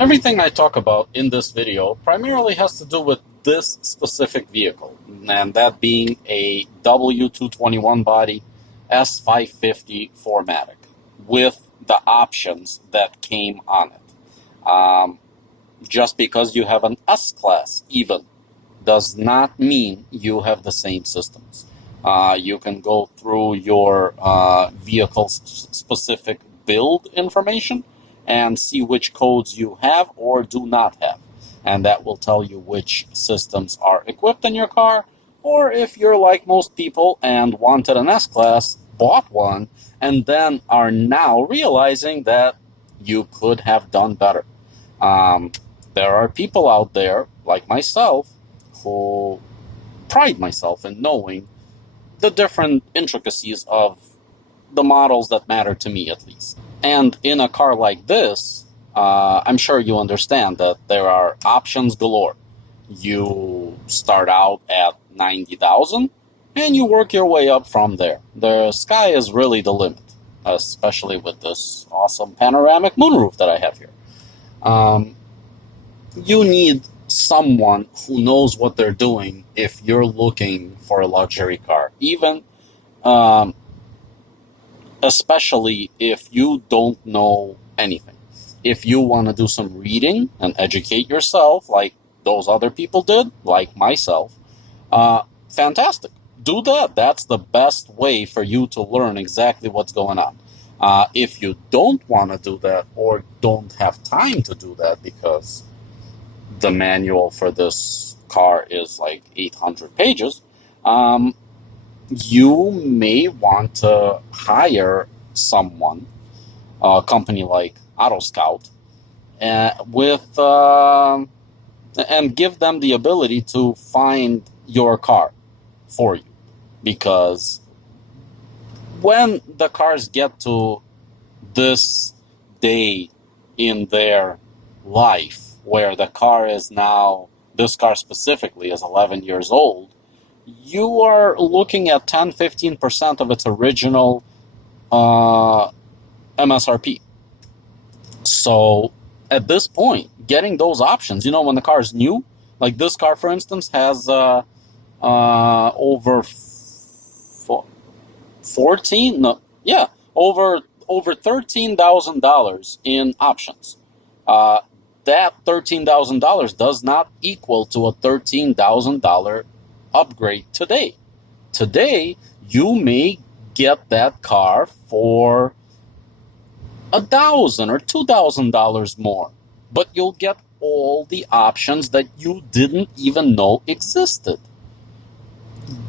Everything I talk about in this video primarily has to do with this specific vehicle, and that being a W221 body S550 4MATIC with the options that came on it. Just because you have an S-Class even does not mean you have the same systems. You can go through your vehicle's specific build information and see which codes you have or do not have. And that will tell you which systems are equipped in your car, or if you're like most people and wanted an S-Class, bought one, and then are now realizing that you could have done better. There are people out there, like myself, who pride myself in knowing the different intricacies of the models that matter to me, at least. And in a car like this, I'm sure you understand that there are options galore. You start out at 90,000 and you work your way up from there. The sky is really the limit, especially with this awesome panoramic moonroof that I have here. You need someone who knows what they're doing if you're looking for a luxury car. Even especially if you don't know anything. If you want to do some reading and educate yourself like those other people did, like myself, fantastic. Do that. That's the best way for you to learn exactly what's going on. If you don't want to do that or don't have time to do that because the manual for this car is like 800 pages, you may want to hire someone, a company like Auto Scout, and give them the ability to find your car for you. Because when the cars get to this day in their life, where the car is now, this car specifically is 11 years old, you are looking at 10-15% of its original MSRP. So at this point, getting those options, when the car is new, like this car, for instance, has over 14, no, yeah, over $13,000 in options. That $13,000 does not equal to a $13,000 upgrade today. Today, you may get that car for $1,000 or $2,000 more, but you'll get all the options that you didn't even know existed.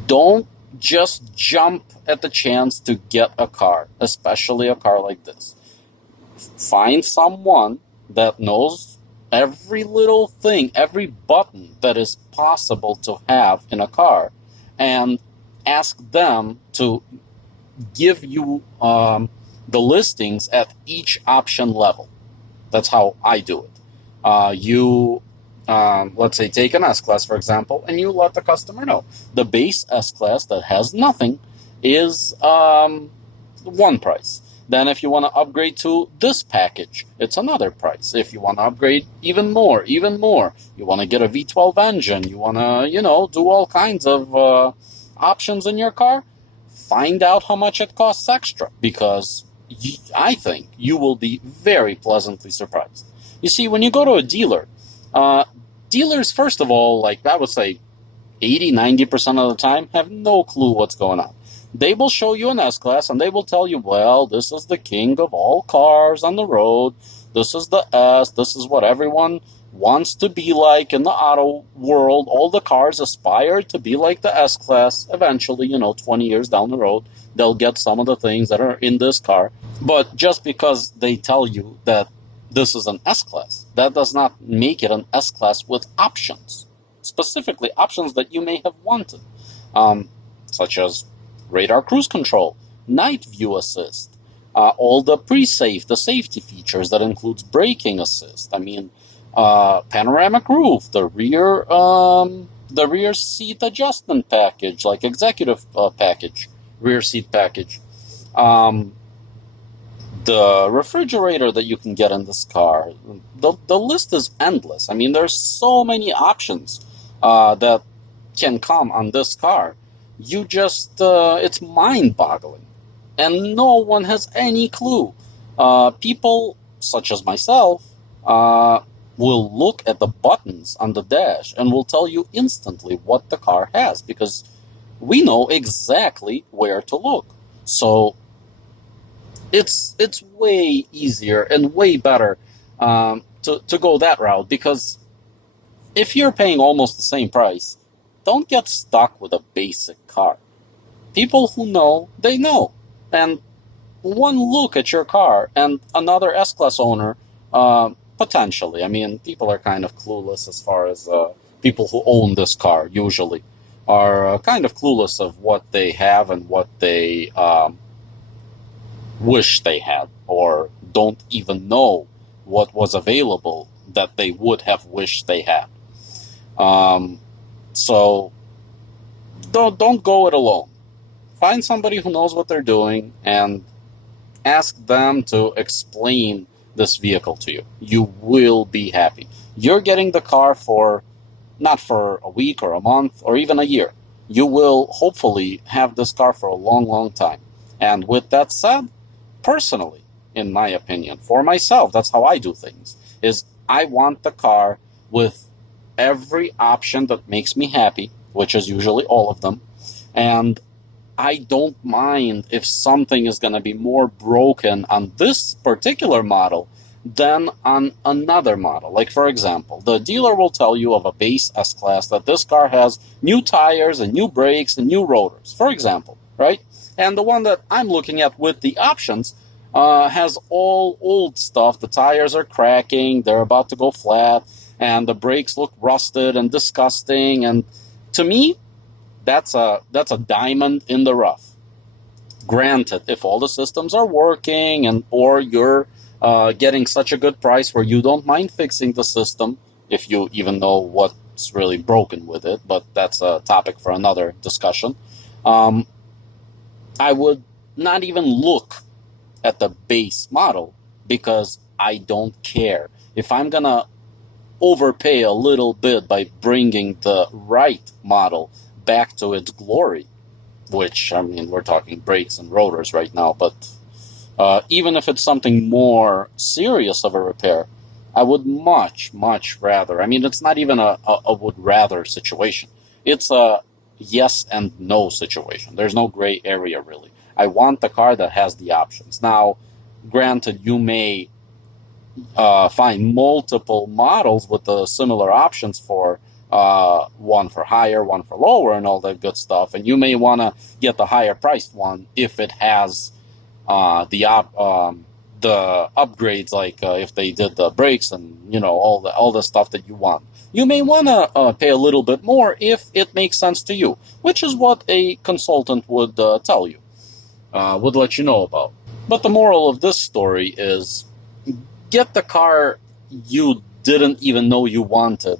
Don't just jump at the chance to get a car, especially a car like this. Find someone that knows every little thing, every button that is possible to have in a car, and ask them to give you the listings at each option level. That's how I do it. Let's say, take an S-Class, for example, and you let the customer know. The base S-Class that has nothing is one price. Then if you want to upgrade to this package, it's another price. If you want to upgrade even more, you want to get a V12 engine, you want to, do all kinds of options in your car, find out how much it costs extra, because I think you will be very pleasantly surprised. You see, when you go to a dealer, dealers, first of all, like I would say 80-90% of the time, have no clue what's going on. They will show you an S-Class and they will tell you, well, this is the king of all cars on the road. This is the S. This is what everyone wants to be like in the auto world. All the cars aspire to be like the S-Class. Eventually, 20 years down the road, they'll get some of the things that are in this car. But just because they tell you that this is an S-Class, that does not make it an S-Class with options. Specifically, options that you may have wanted, such as radar cruise control, night view assist, all the pre-safe, the safety features that includes braking assist. Panoramic roof, the rear seat adjustment package, like executive package, rear seat package. The refrigerator that you can get in this car, the list is endless. I mean, there's so many options that can come on this car. You just, it's mind boggling. And no one has any clue. People such as myself uh, will look at the buttons on the dash and will tell you instantly what the car has because we know exactly where to look. So it's way easier and way better to go that route because if you're paying almost the same price, don't get stuck with a basic car. People who know, they know. And one look at your car and another S Class owner, potentially, I mean, people are kind of clueless as far as people who own this car usually are kind of clueless of what they have and what they wish they had, or don't even know what was available that they would have wished they had. Um, so don't go it alone. Find somebody who knows what they're doing and ask them to explain this vehicle to you. You will be happy. You're getting the car for not for a week or a month or even a year. You will hopefully have this car for a long, long time. And with that said, personally, in my opinion, for myself, that's how I do things, is I want the car with every option that makes me happy, which is usually all of them. And I don't mind if something is going to be more broken on this particular model than on another model. Like, for example, the dealer will tell you of a base S Class that this car has new tires and new brakes and new rotors, for example, right? And the one that I'm looking at with the options has all old stuff. The tires are cracking, they're about to go flat, and the brakes look rusted and disgusting. And to me, that's a diamond in the rough. Granted, if all the systems are working and or you're getting such a good price where you don't mind fixing the system, if you even know what's really broken with it, but that's a topic for another discussion. Um, I would not even look at the base model because I don't care. If I'm gonna overpay a little bit by bringing the right model back to its glory, which, I mean, we're talking brakes and rotors right now, but even if it's something more serious of a repair, I would much, much rather. I mean, it's not even a would rather situation. It's a yes and no situation. There's no gray area, really. I want the car that has the options. Now, granted, you may find multiple models with the similar options for one for higher, one for lower, and all that good stuff. And you may want to get the higher priced one if it has the upgrades, like if they did the brakes and all the stuff that you want. You may want to pay a little bit more if it makes sense to you, which is what a consultant would tell you, would let you know about. But the moral of this story is get the car you didn't even know you wanted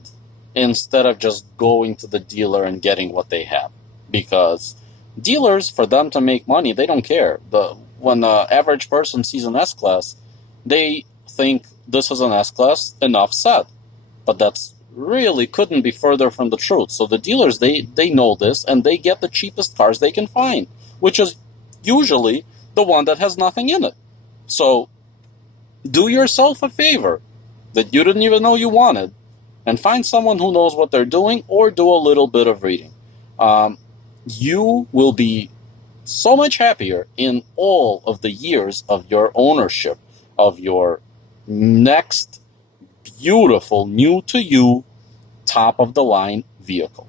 instead of just going to the dealer and getting what they have. Because dealers, for them to make money, they don't care. When the average person sees an S Class, they think this is an S Class, enough said. But that's really couldn't be further from the truth. So the dealers, they know this, and they get the cheapest cars they can find, which is usually the one that has nothing in it. So do yourself a favor that you didn't even know you wanted and find someone who knows what they're doing, or do a little bit of reading. You will be so much happier in all of the years of your ownership of your next beautiful, new to you, top of the line vehicle.